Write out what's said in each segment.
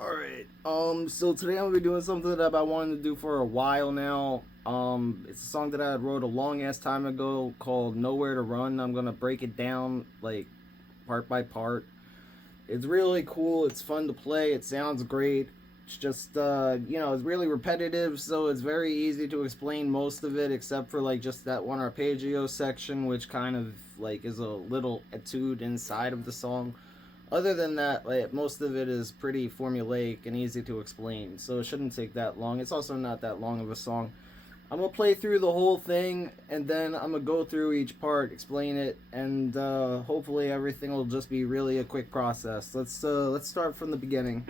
Alright, so today I'm gonna be doing something that I've been wanting to do for a while now. It's a song that I wrote a long ass time ago called Nowhere to Run. I'm gonna break it down, like, part by part. It's really cool, it's fun to play, it sounds great. It's just, it's really repetitive, so it's very easy to explain most of it, except for, like, just that one arpeggio section, which kind of, like, is a little etude inside of the song. Other than that, like, most of it is pretty formulaic and easy to explain, so it shouldn't take that long. It's also not that long of a song. I'm gonna play through the whole thing, and then I'm gonna go through each part, explain it, and hopefully everything will just be really a quick process. Let's start from the beginning.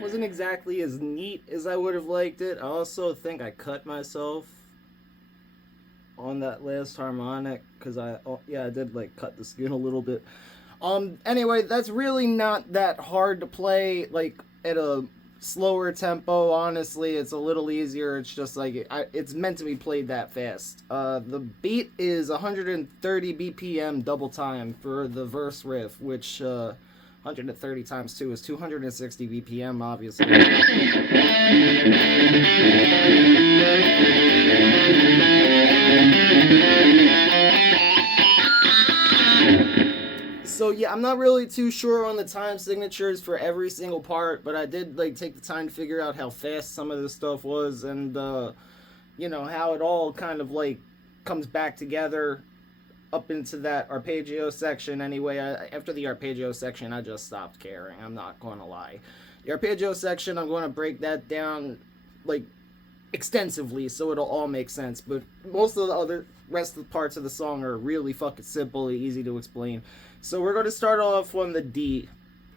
Wasn't exactly as neat as I would have liked it. I also think I cut myself on that last harmonic because I did like cut the skin a little bit. Anyway, that's really not that hard to play like at a slower tempo. Honestly, it's a little easier. It's just like it's meant to be played that fast. The beat is 130 BPM double time for the verse riff, which 130 times 2 is 260 BPM, obviously. So yeah, I'm not really too sure on the time signatures for every single part, but I did like take the time to figure out how fast some of this stuff was, and you know, how it all kind of like comes back together up into that arpeggio section. Anyway, after the arpeggio section, I just stopped caring. I'm not going to lie. The arpeggio section, I'm going to break that down like extensively so it'll all make sense, but most of the other rest of the parts of the song are really fucking simple and easy to explain. So we're going to start off on the D.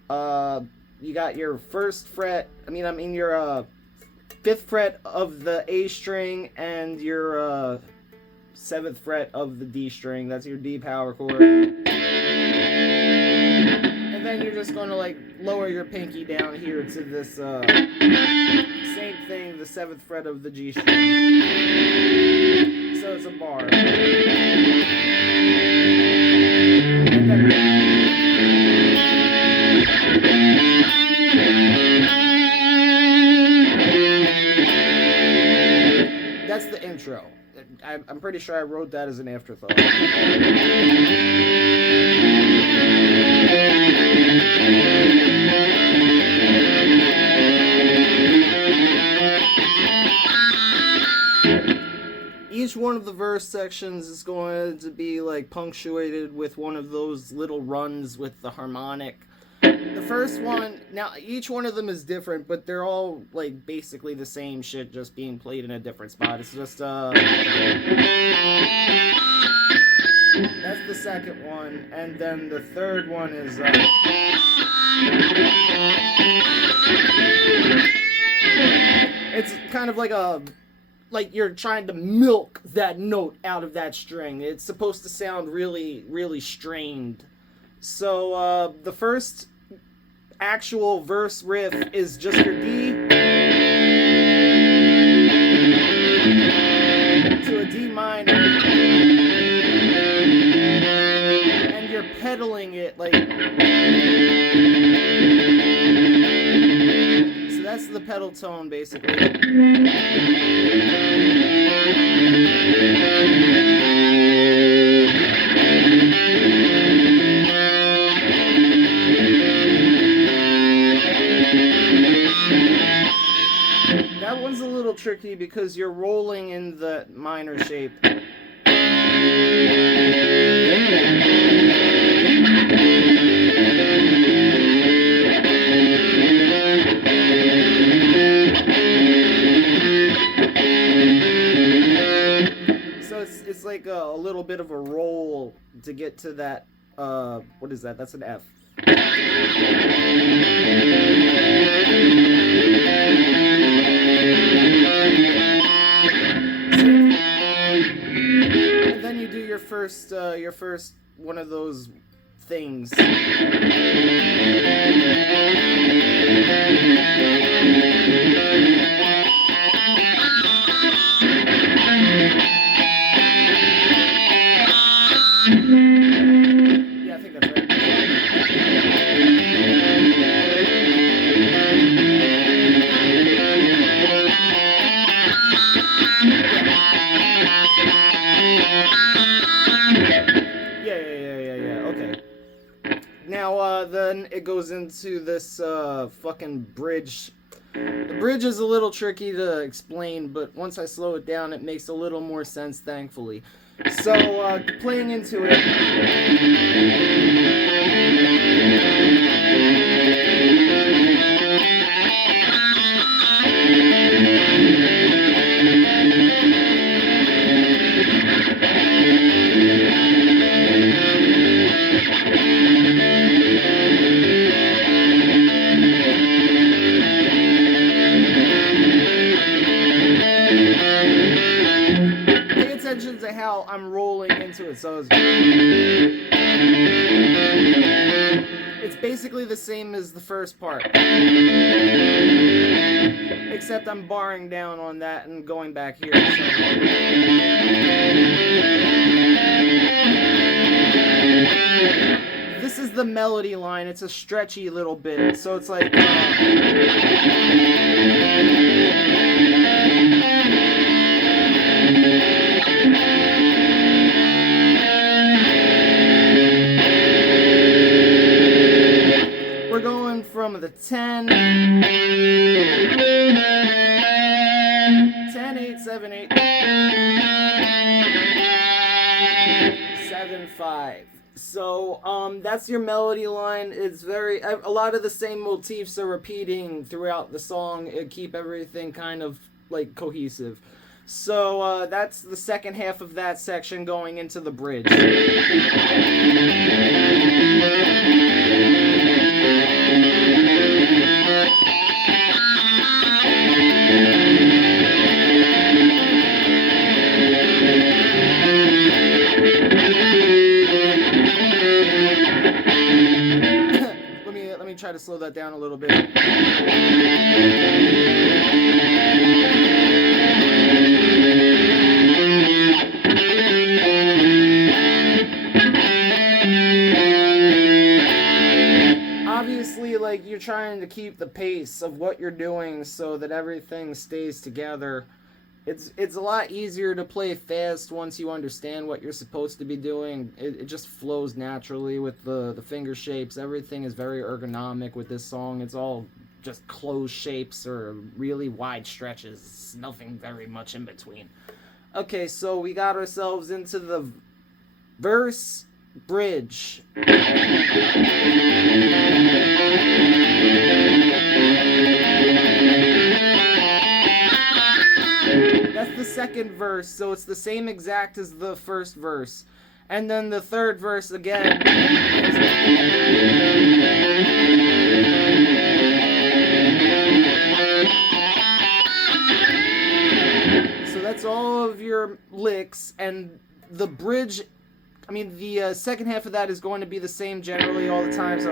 You got your first fret, your 5th fret of the A string and your 7th fret of the D string. That's your D power chord. And then you're just going to like lower your pinky down here to this same thing, the 7th fret of the G string. So it's a bar. And then that's the intro. I'm pretty sure I wrote that as an afterthought. Each one of the verse sections is going to be like punctuated with one of those little runs with the harmonic. The first one, now each one of them is different, but they're all like basically the same shit, just being played in a different spot. It's just that's the second one, and then the third one is it's kind of like you're trying to milk that note out of that string. It's supposed to sound really, really strained. So the first actual verse riff is just your D to a D minor, and you're pedaling it like. So that's the pedal tone, basically. That one's a little tricky because you're rolling in the minor shape. So it's like a little bit of a roll to get to that. What is that? That's an F. And then you do your first one of those things. Yeah, I think that's right. Yeah. Okay. Now, then it goes into this fucking bridge. The bridge is a little tricky to explain, but once I slow it down, it makes a little more sense, thankfully. So, playing into it. attention to how I'm rolling into it. So it's basically the same as the first part, except I'm barring down on that and going back here. This is the melody line. It's a stretchy little bit, so it's like we're going from the 10, 8, 7, 8, 7, 5. So that's your melody line. It's very, a lot of the same motifs are repeating throughout the song. It keep everything kind of like cohesive. So that's the second half of that section going into the bridge. Let me try to slow that down a little bit. Obviously, like, you're trying to keep the pace of what you're doing so that everything stays together. It's a lot easier to play fast once you understand what you're supposed to be doing. It just flows naturally with the finger shapes. Everything is very ergonomic with this song. It's all just closed shapes or really wide stretches. Nothing very much in between. Okay, so we got ourselves into the verse bridge. That's the second verse, so it's the same exact as the first verse. And then the third verse again. So that's all of your licks, and the bridge, I mean, the second half of that is going to be the same generally all the time. So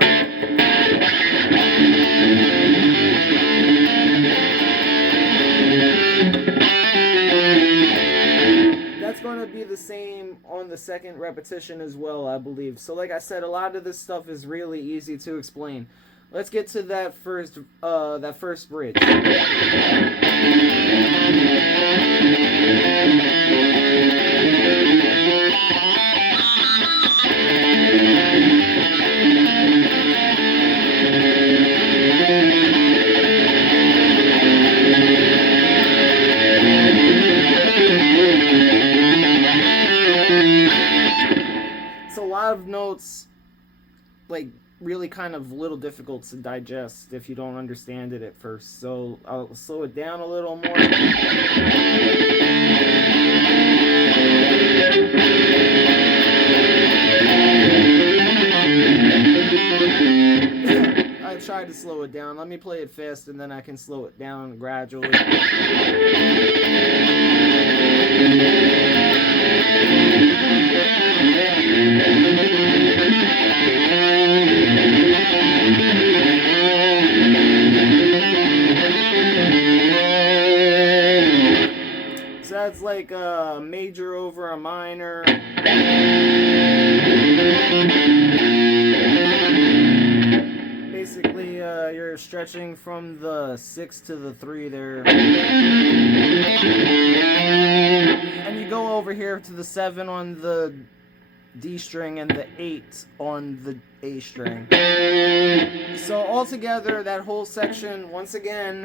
that's going to be the same on the second repetition as well, I believe. So like I said, a lot of this stuff is really easy to explain. Let's get to that first bridge. It's a lot of notes, like, really kind of little difficult to digest if you don't understand it at first. So I'll slow it down a little more. I tried to slow it down. Let me play it fast and then I can slow it down gradually. So that's like a major over a minor. Basically, you're stretching from the 6 to the 3 there. And you go over here to the 7 on the D string and the 8 on the A string. So altogether, that whole section, once again,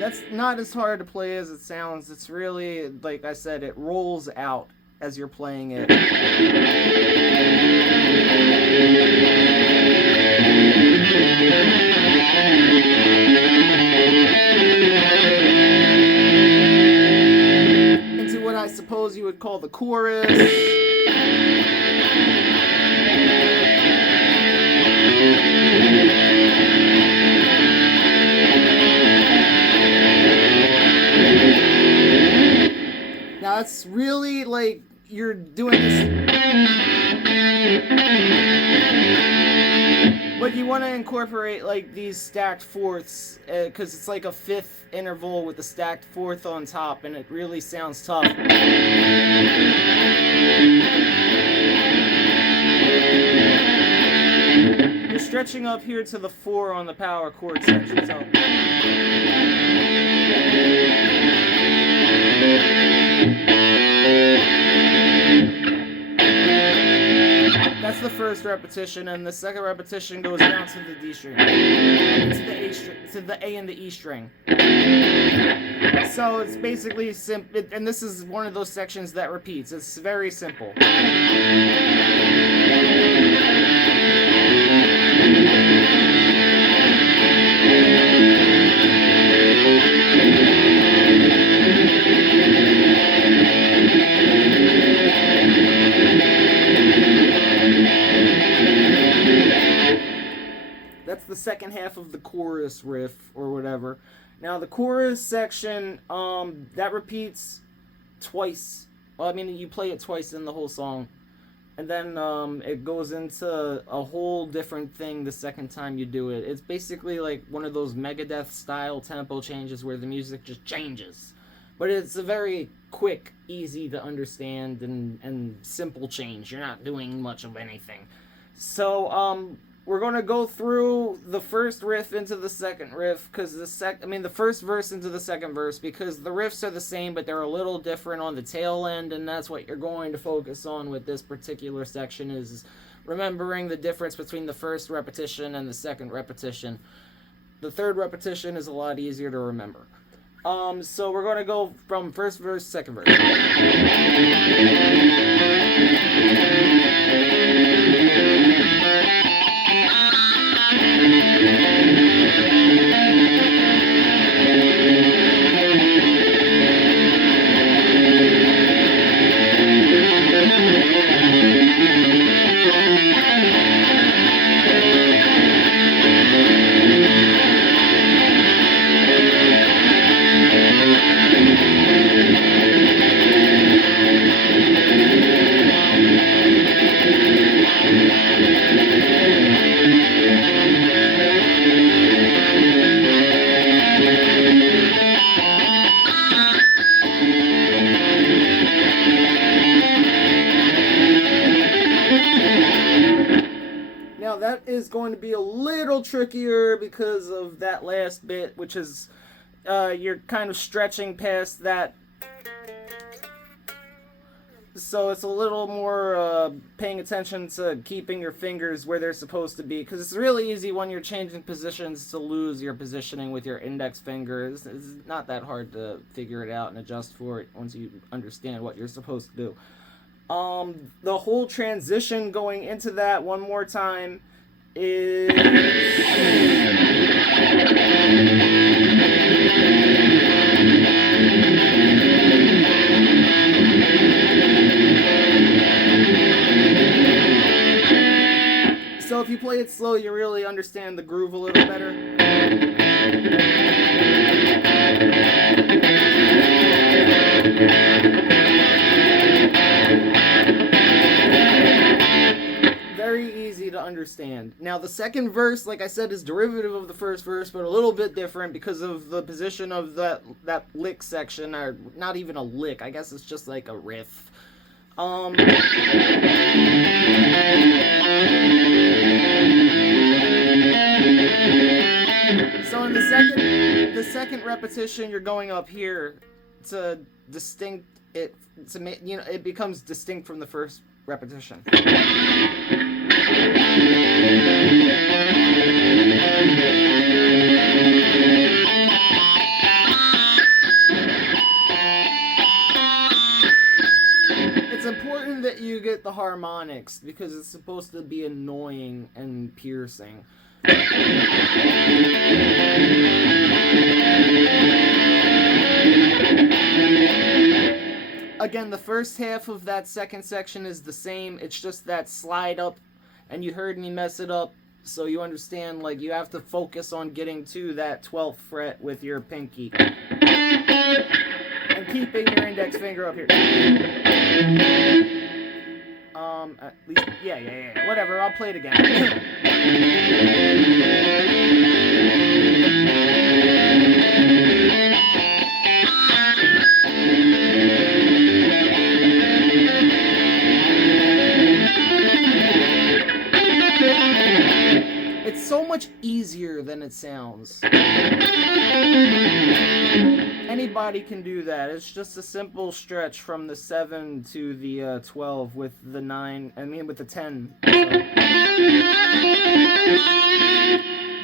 that's not as hard to play as it sounds. It's really, like I said, it rolls out. as you're playing it. Into what I suppose you would call the chorus. Now it's really like you're doing this, but you want to incorporate like these stacked fourths because it's like a fifth interval with a stacked fourth on top, and it really sounds tough. You're stretching up here to the 4 on the power chord section, so. That's the first repetition, and the second repetition goes down to the D string, to the A and the E string. So it's basically simple, and this is one of those sections that repeats. It's very simple. That's the second half of the chorus riff or whatever. Now the chorus section, that repeats twice. Well, I mean, you play it twice in the whole song, and then it goes into a whole different thing the second time you do it. It's basically like one of those Megadeth style tempo changes where the music just changes, but it's a very quick, easy to understand and simple change. You're not doing much of anything. So we're going to go through the first riff into the second riff, because the first verse into the second verse, because the riffs are the same, but they're a little different on the tail end, and that's what you're going to focus on with this particular section, is remembering the difference between the first repetition and the second repetition. The third repetition is a lot easier to remember. So we're going to go from first verse, second verse. Now that is going to be a little trickier because of that last bit, which is you're kind of stretching past that. So it's a little more paying attention to keeping your fingers where they're supposed to be, because it's really easy when you're changing positions to lose your positioning with your index fingers. It's not that hard to figure it out and adjust for it once you understand what you're supposed to do. The whole transition going into that one more time is... So if you play it slow, you really understand the groove a little better. Very easy to understand. Now the second verse, like I said, is derivative of the first verse, but a little bit different because of the position of that lick section, or not even a lick, I guess it's just like a riff. So in the second repetition, you're going up here to distinct it, to make, you know, it becomes distinct from the first repetition. It's important that you get the harmonics because it's supposed to be annoying and piercing. Again, the first half of that second section is the same. It's just that slide up, and you heard me mess it up, so you understand, like, you have to focus on getting to that 12th fret with your pinky. And keeping your index finger up here. At least, yeah. Whatever, I'll play it again. It's so much easier than it sounds. Anybody can do that. It's just a simple stretch from the 7 to the 12 with the 9, with the 10. So.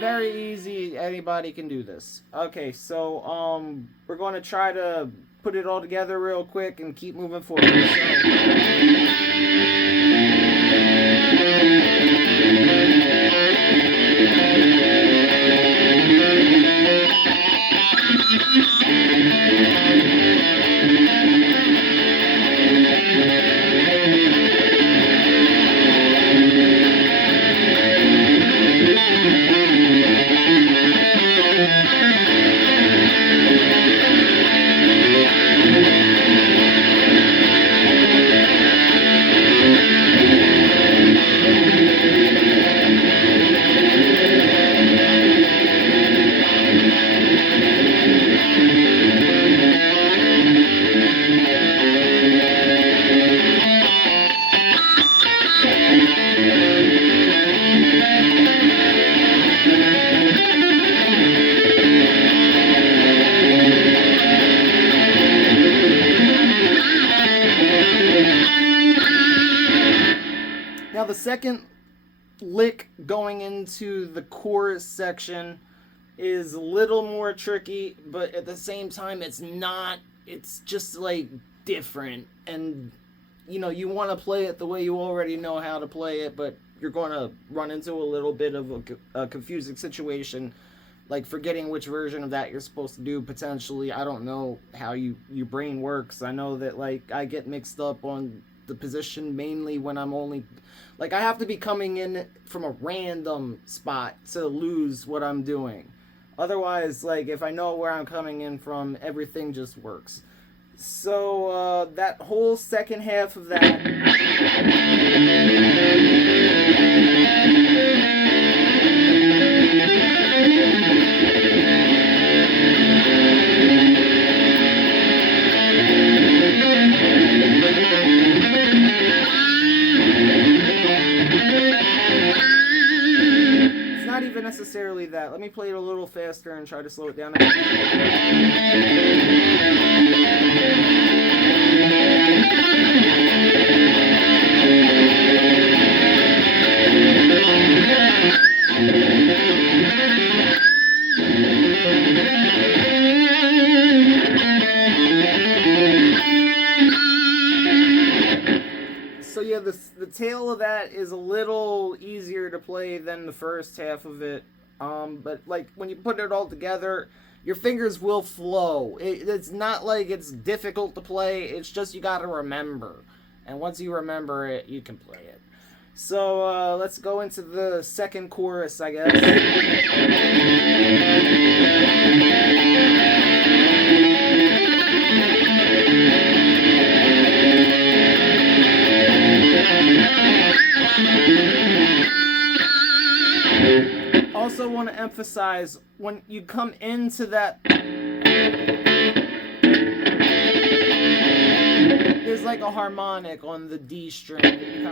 Very easy. Anybody can do this. Okay, so we're going to try to put it all together real quick and keep moving forward. Now the second lick going into the chorus section is a little more tricky, but at the same time it's not. It's just like different, and you want to play it the way you already know how to play it, but you're going to run into a little bit of a confusing situation, like forgetting which version of that you're supposed to do potentially. I don't know how your brain works. I know that like I get mixed up on the position mainly when I'm only like I have to be coming in from a random spot to lose what I'm doing. Otherwise, like if I know where I'm coming in from, everything just works. So that whole second half of that even necessarily that. Let me play it a little faster and try to slow it down. So yeah, the tail of that is a little easier to play than the first half of it. But like when you put it all together, your fingers will flow. It's not like it's difficult to play. It's just you got to remember. And once you remember it, you can play it. So let's go into the second chorus, I guess. Also want to emphasize when you come into that, there's like a harmonic on the D string that you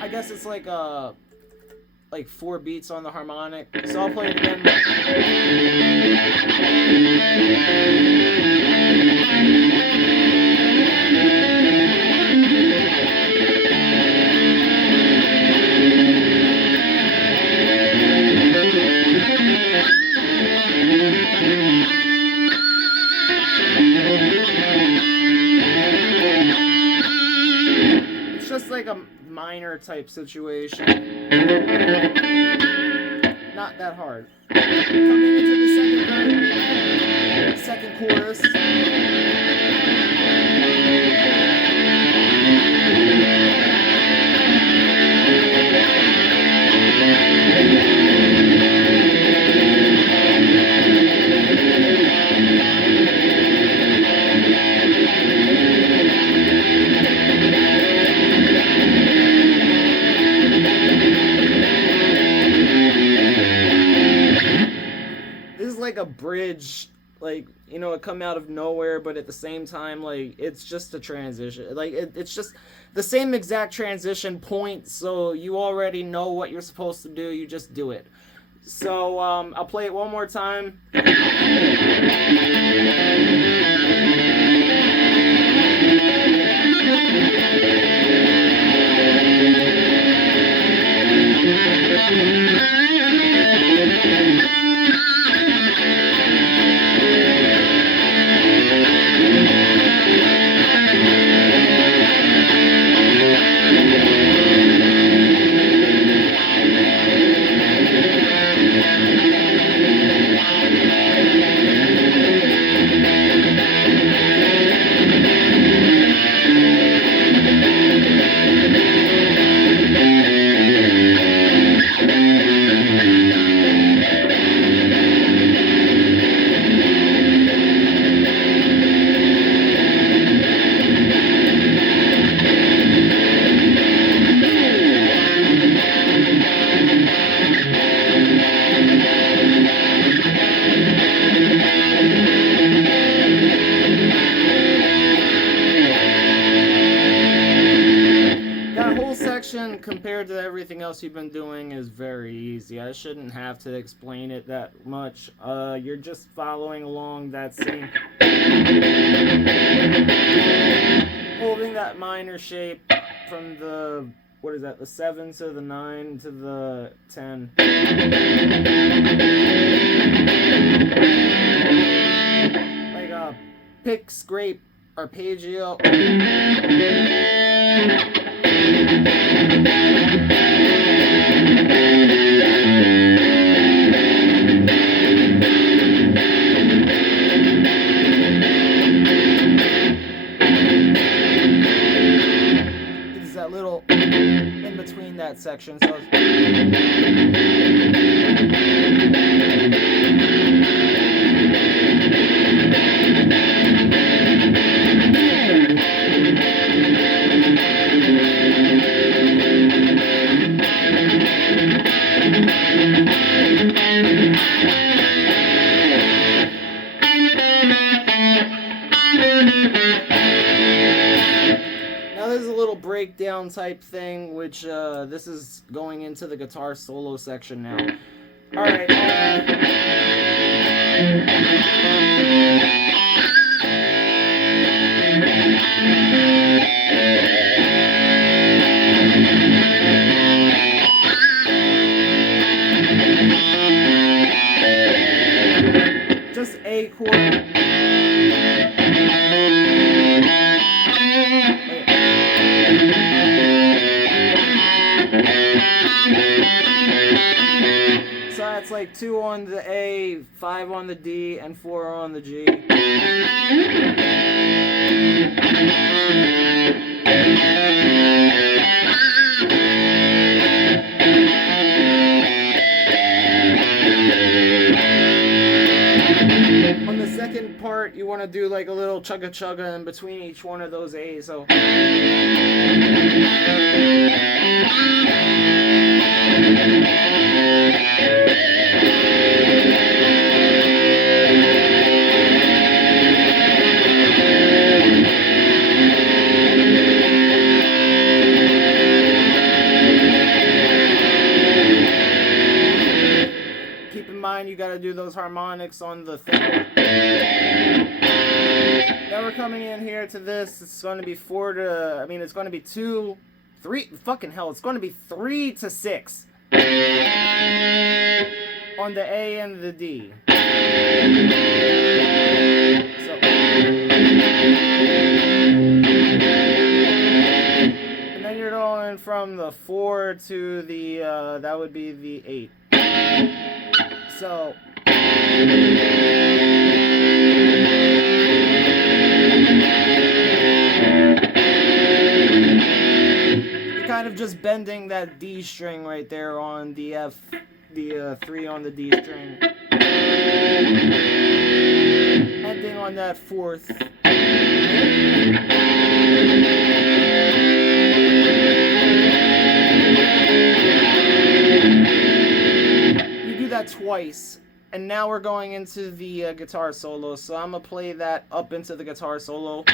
I guess it's like 4 beats on the harmonic. So I'll play it again. like a minor type situation. Not that hard. Coming into the second chorus. Like a bridge, like, you know, it come out of nowhere, but at the same time, like, it's just a transition, like, it's just the same exact transition point, so you already know what you're supposed to do, you just do it. So I'll play it one more time. Compared to everything else you've been doing is very easy. I shouldn't have to explain it that much. You're just following along that same, holding that minor shape from the, what is that, the 7 to the 9 to the 10. Like a pick, scrape, arpeggio. It's that little in between that section. So breakdown type thing, which this is going into the guitar solo section now. Alright, just A chord. So that's like 2 on the A, 5 on the D, and 4 on the G. On the second part, you want to do like a little chugga chugga in between each one of those A's. So. Keep in mind you got to do those harmonics on the thing. Now we're coming in here to this. It's going to be 4 to, I mean, it's going to be 2, 3, fucking hell, it's going to be 3 to 6 on the A and the D. So, and then you're going from the 4 to the, that would be the 8. So... kind of just bending that D string right there on the F, the 3 on the D string. Ending on that 4th. You do that twice, and now we're going into the guitar solo. So I'm gonna play that up into the guitar solo.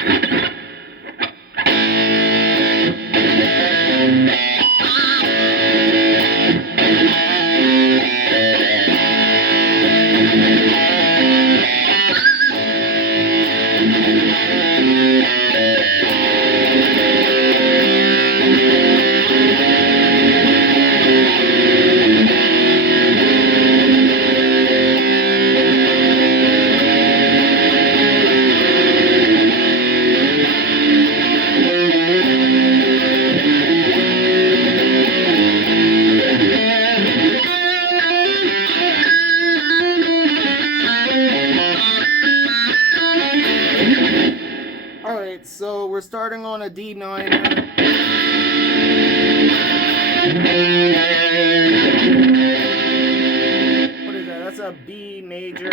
So we're starting on a D minor. What is that? That's a B major.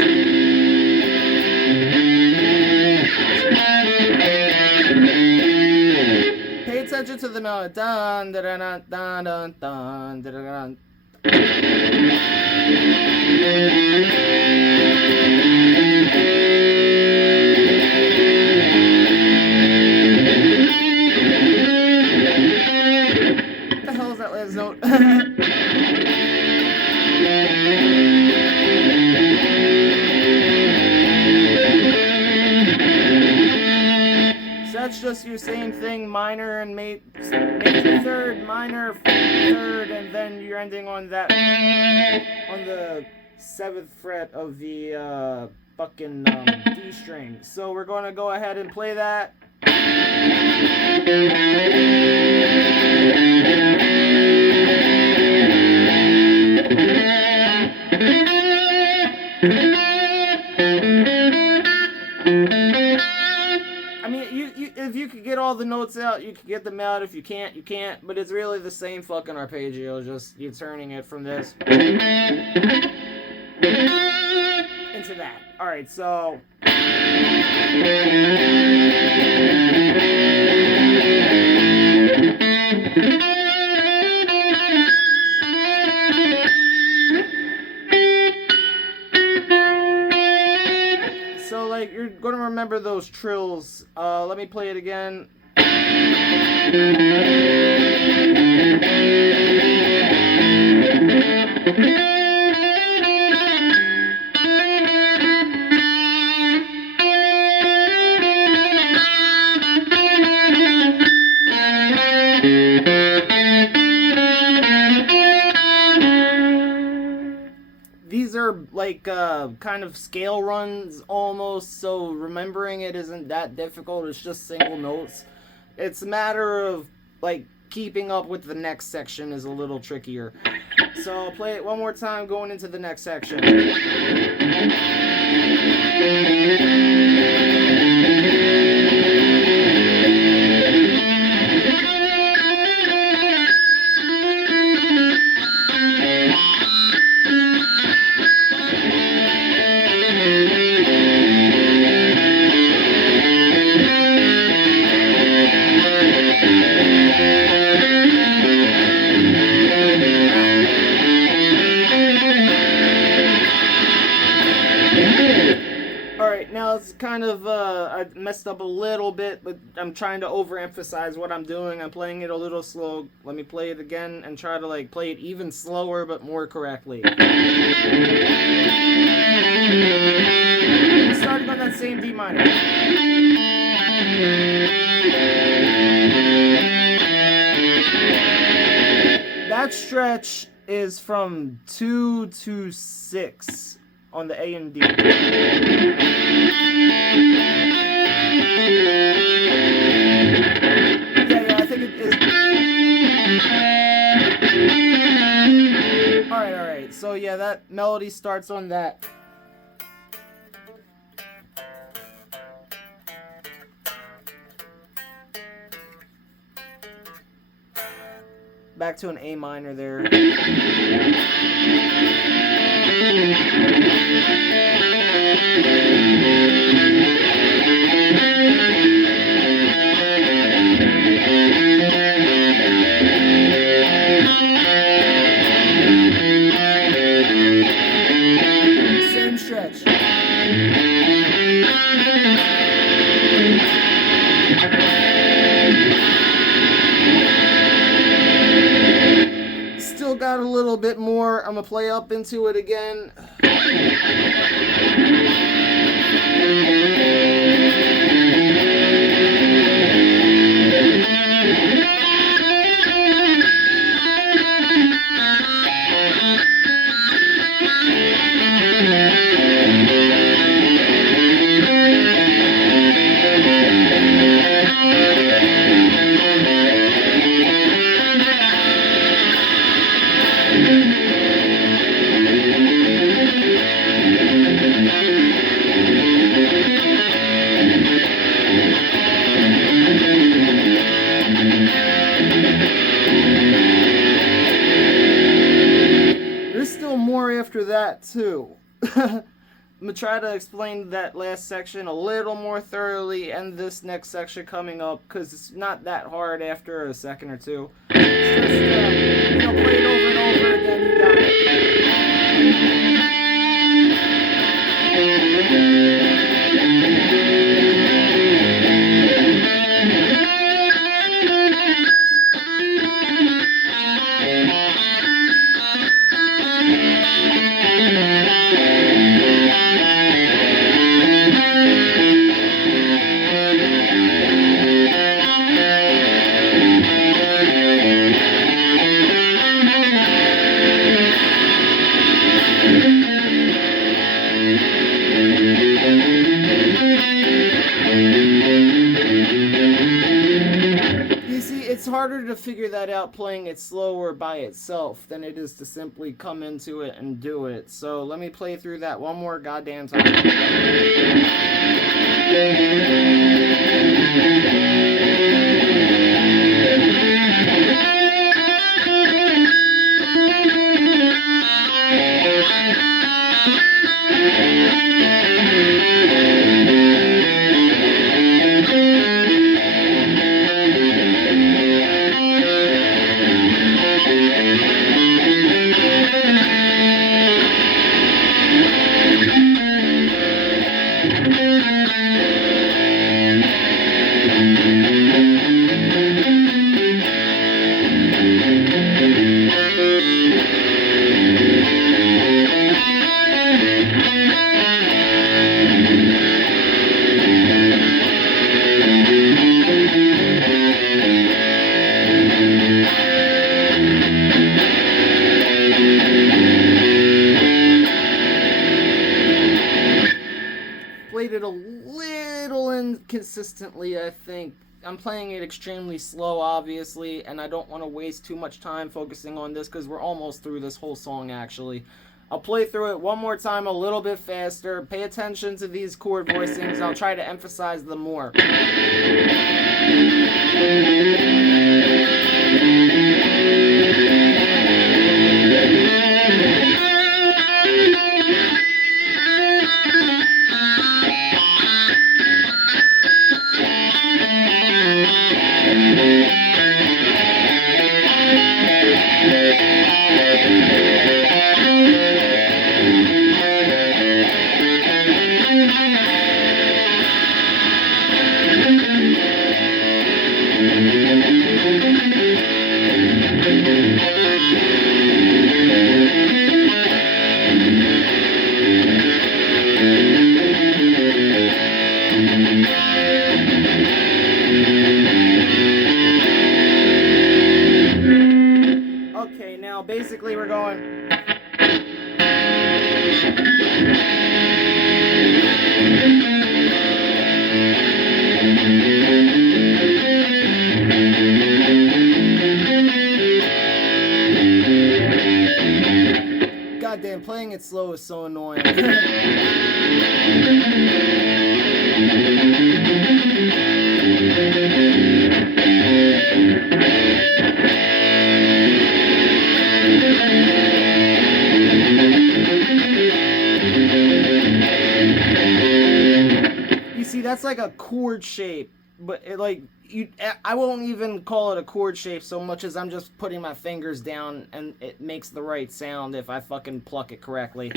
Pay attention to the melody. Dun, dun, dun, dun, dun, dun, dun, dun. Note. So that's just your same thing, minor and major 3rd, minor 3rd, and then you're ending on that, on the 7th fret of the fucking D string. So we're going to go ahead and play that. I mean, if you could get all the notes out, you could get them out. If you can't, you can't. But it's really the same fucking arpeggio, just you're turning it from this into that. Alright, so... So, like, you're going to remember those trills. Let me play it again. These are like kind of scale runs almost, so remembering it isn't that difficult. It's just single notes. It's a matter of like keeping up with the next section is a little trickier. So I'll play it one more time going into the next section. Alright, now it's kind of, I messed up a little bit, but I'm trying to overemphasize what I'm doing. I'm playing it a little slow. Let me play it again and try to, like, play it even slower, but more correctly. Starting on that same D minor. That stretch is from 2 to 6. On the A and D. Yeah, I think it is. yeah, that melody starts on that. Back to an A minor there. Same stretch. Still got a little bit more. I'm gonna play up into it again. There's still more after that too. I'm gonna try to explain that last section a little more thoroughly and this next section coming up, because it's not that hard after a second or two. It's just, play it over and over again, you got it. It's harder to figure that out playing it slower by itself than it is to simply come into it and do it. So let me play through that one more goddamn time. Played it a little inconsistently, I think. I'm playing it extremely slow, obviously, and I don't want to waste too much time focusing on this because we're almost through this whole song, actually. I'll play through it one more time a little bit faster. Pay attention to these chord voicings. I'll try to emphasize them more. slow is so annoying. You see, that's like a chord shape, but it like I won't even call it a chord shape so much as I'm just putting my fingers down and it makes the right sound if I fucking pluck it correctly.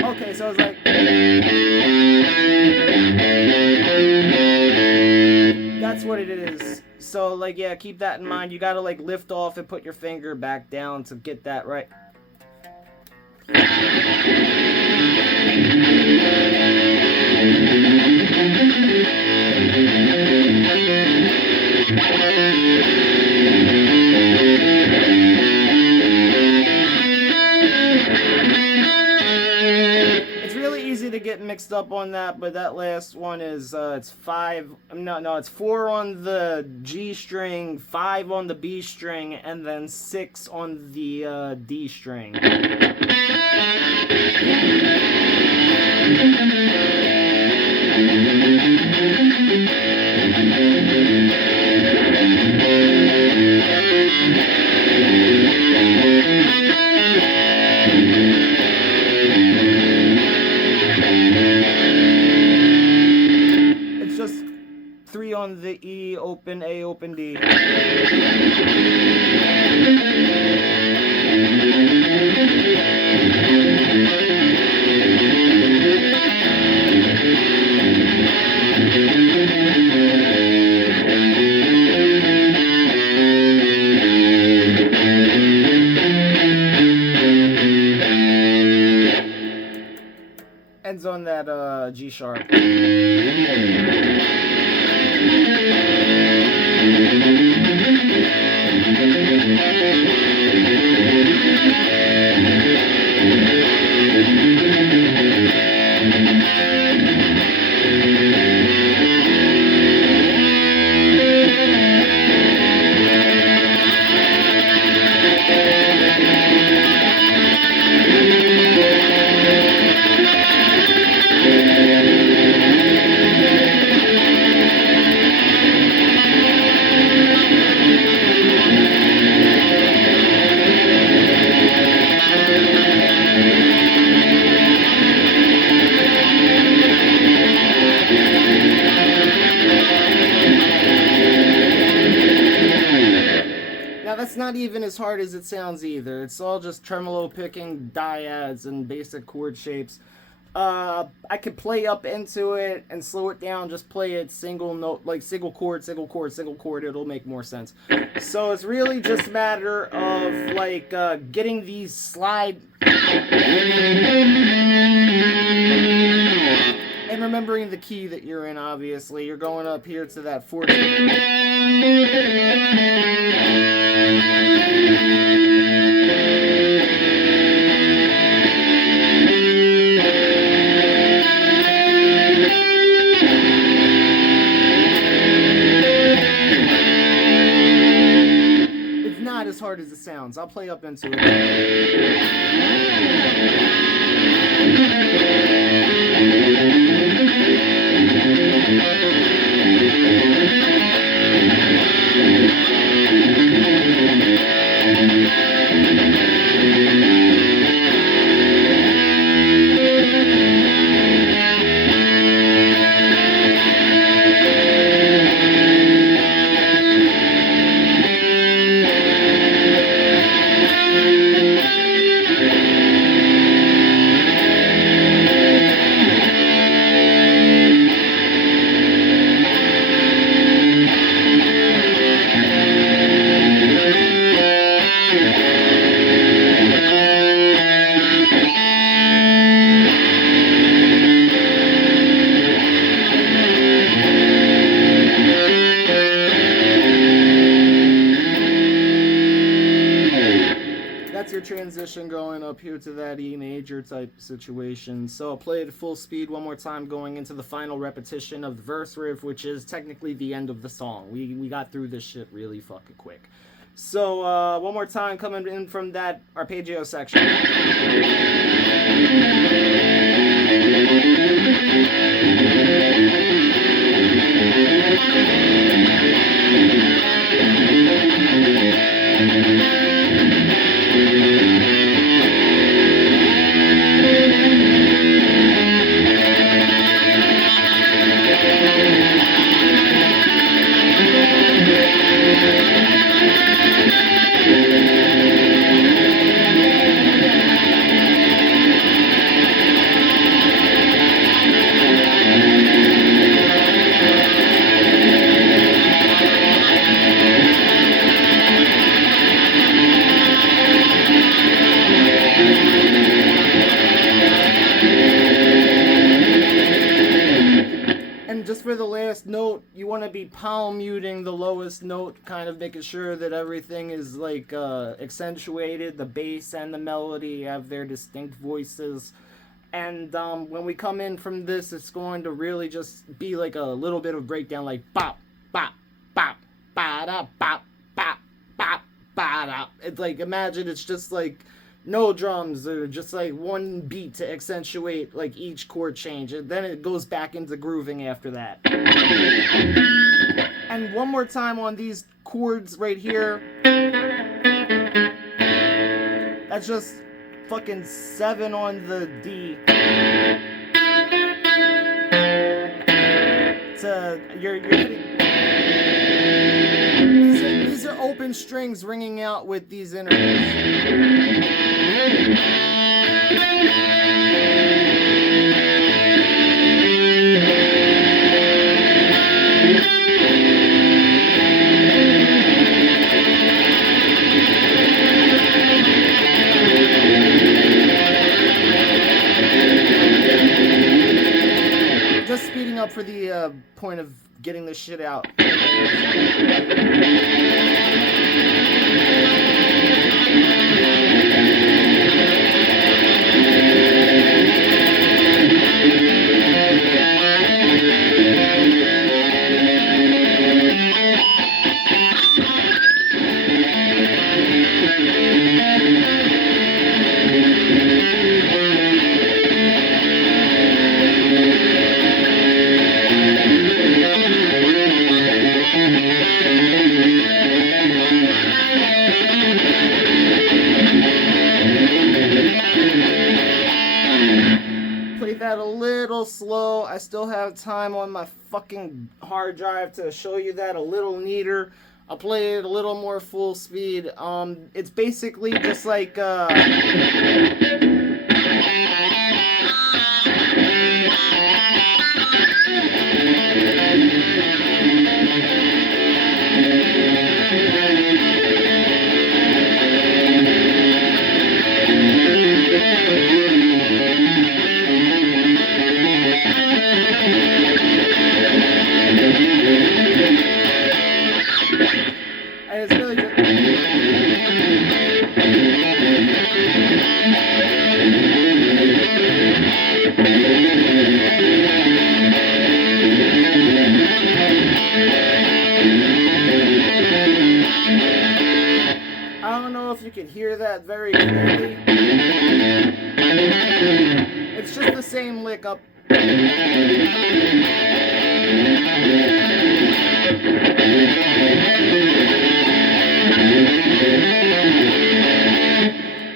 Okay, so it's like, that's what it is. So like, yeah, keep that in mind. You gotta like lift off and put your finger back down to get that right. It's really easy to get mixed up on that, but that last one is it's 4 on the G string, 5 on the B string, and then 6 on the D string. It's just 3 on the E, open A, open D. Ends on that G sharp. That's not even as hard as it sounds either. It's all just tremolo picking, dyads, and basic chord shapes. I could play up into it and slow it down, just play it single note, like single chord, single chord, single chord, it'll make more sense. So it's really just a matter of like getting these slide and remembering the key that you're in. Obviously you're going up here to that 14. It's not as hard as it sounds. I'll play up into transition going up here to that E major type situation. So I'll play it at full speed one more time, going into the final repetition of the verse riff, which is technically the end of the song. We got through this shit really fucking quick. So one more time, coming in from that arpeggio section. Just for the last note, you want to be palm muting the lowest note, kind of making sure that everything is like accentuated. The bass and the melody have their distinct voices. And when we come in from this, it's going to really just be like a little bit of breakdown, like bop, bop, bop, ba-da, bop, bop, bop, ba-da. It's like, imagine it's just like no drums, or just like one beat to accentuate like each chord change, and then it goes back into grooving after that. And one more time on these chords right here, that's just fucking 7 on the D. You're hitting. These are open strings ringing out with these intervals. Just speeding up for the point of getting this shit out. That a little slow. I still have time on my fucking hard drive to show you that a little neater. I'll play it a little more full speed. It's basically just like it's really good. I don't know if you can hear that very clearly. It's just the same lick up.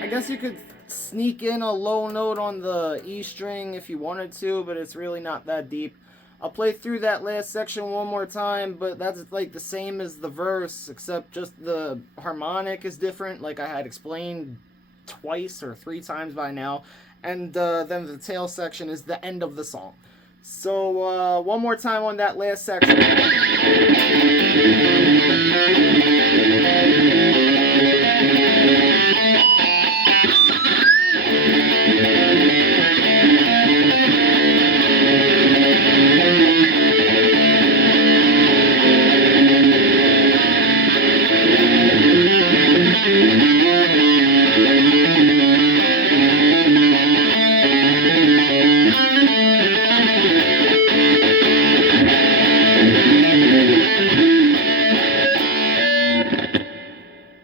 I guess you could sneak in a low note on the E string if you wanted to, but it's really not that deep. I'll play through that last section one more time, but that's like the same as the verse, except just the harmonic is different, like I had explained twice or 3 times by now. And then the tail section is the end of the song. So one more time on that last section.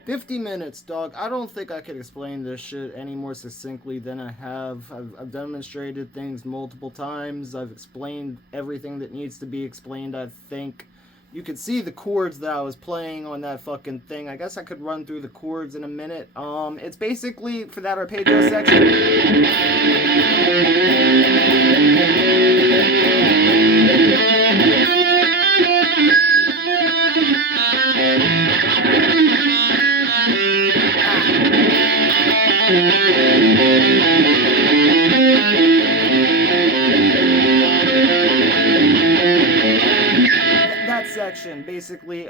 50 minutes, dog. I don't think I could explain this shit any more succinctly than I have. I've demonstrated things multiple times. I've explained everything that needs to be explained, I think. You could see the chords that I was playing on that fucking thing. I guess I could run through the chords in a minute. It's basically, for that arpeggio section... that section, basically,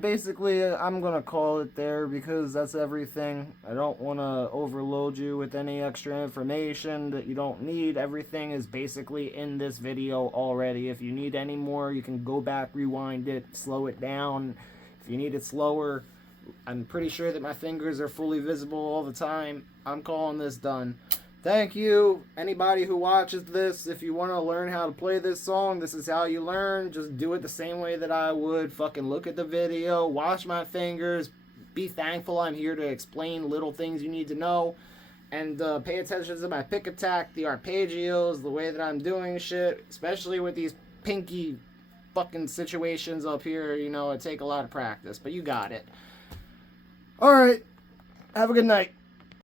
basically, I'm gonna call it there because that's everything. I don't want to overload you with any extra information that you don't need. Everything is basically in this video already. If you need any more, you can go back, rewind it, slow it down. If you need it slower, I'm pretty sure that my fingers are fully visible all the time. I'm calling this done. Thank you, anybody who watches this. If you want to learn how to play this song, this is how you learn. Just do it the same way that I would. Fucking look at the video, wash my fingers, be thankful I'm here to explain little things you need to know, and pay attention to my pick attack, the arpeggios, the way that I'm doing shit, especially with these pinky fucking situations up here. You know, it take a lot of practice, but you got it. Alright, have a good night.